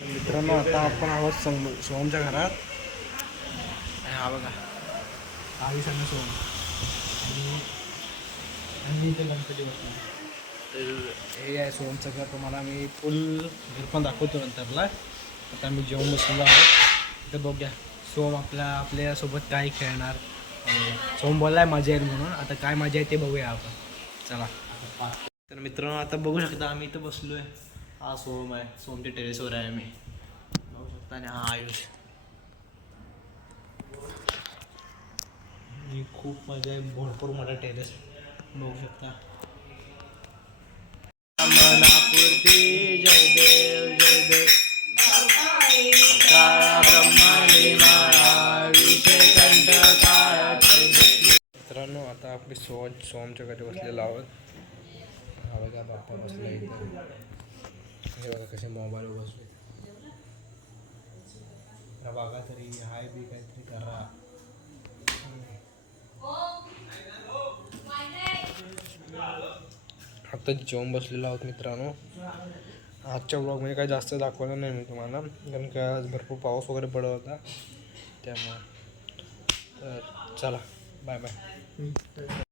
तर मित्रांनो आता आपण आहोत सम सोमच्या घरात. हा बघा. आई सांगा सोम. आणि आणि इथे गणपती बसला तर हे आहे सोमचं घर. तुम्हाला मी फुल घर पण दाखवतो नंतरला. आता आम्ही जेवण बसलेलो आहोत तर बघूया. सोम आपल्या आपल्यासोबत काय खेळणार. सोम बोललाय मजा येईल म्हणून. आता काय मजा आहे ते बघूया आपण. चला. तर मित्रांनो आता बघू शकता आम्ही इथं बसलो आहे हा सोम आहे सोमच्या टेरेसवर आहे आम्ही बघू शकता आणि हा आयुष आणि खूप मजा आहे. भरपूर मोठा टेरेस बघू शकता. मित्रांनो आता आपली सो सोमच्या घरी बसलेलो आहोत. हा बाप्पा बसला इथे. हे बघा कसे मोबाईल बसले बघा तरी हाय बी काहीतरी करा. आता जेवण बसलेलो आहोत मित्रांनो. आजच्या ब्लॉगमध्ये काही जास्त दाखवलं नाही मी तुम्हाला कारण का आज भरपूर पाऊस वगैरे पडत होता. त्यामुळे. तर चला बाय बाय